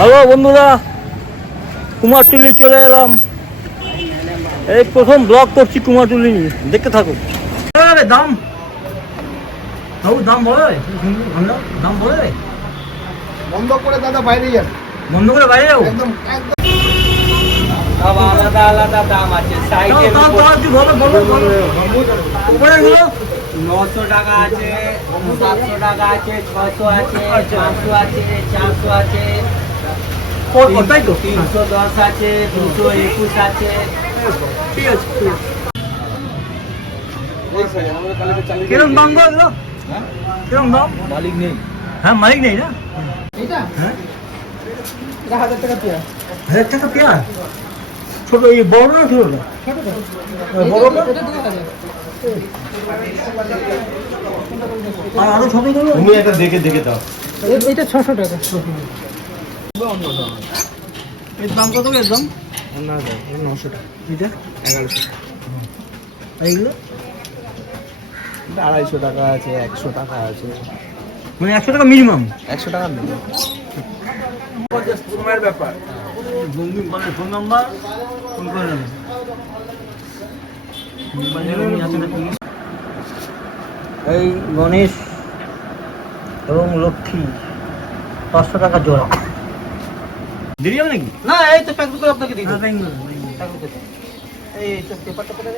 Hello বন্ধুরা কুমারটুলি চলে এলাম। এই প্রথম ব্লগ করছি কুমারটুলি নিয়ে দেখতে থাকো আরে দাম? বলে দাম বলে বন্ধ করে দাদা বাইরে যান। বন্ধ করে বাইরে যাব? একদম একদম। আলাদা আলাদা দাম আছে। নশো টাকা আছে সাতশো টাকা আছে ছশো আছে। পাঁচশো আছে চারশো আছে। ও- ও, তাই তো তিনশো দশ আছে দুশো একুশ আছে। ঠিক আছে কিরম দাম গো কিরম দাম? মালিক নেই। হ্যাঁ মালিক নেই না? হ্যাঁ? হাজার টাকা পেয়ার। হাজার টাকা পেঁয়াজ ছোট এই বড় না ছোটটা? বড়টা? আর আরও ছোট তুমি এটা দেখে দেখে দাও। এটা ছশো টাকা। এর দাম কত এর দাম নশো টাকা। এটা? এগারোশো আর এইগুলো আড়াইশো টাকা আছে একশো টাকা আছে। মানে একশো টাকা মিনিমাম। একশো টাকা সময়ের ব্যাপার। মানে ফোন নাম্বার? ফোন করে নেবেন নাকি? এই গণেশ এবং লক্ষ্মী পাঁচশো টাকা জোড়া। দেরি হবে নাকি? না এই তো প্যাকেট করে আপনাকে দিই হ্যাঁ। এই পেপারটা করে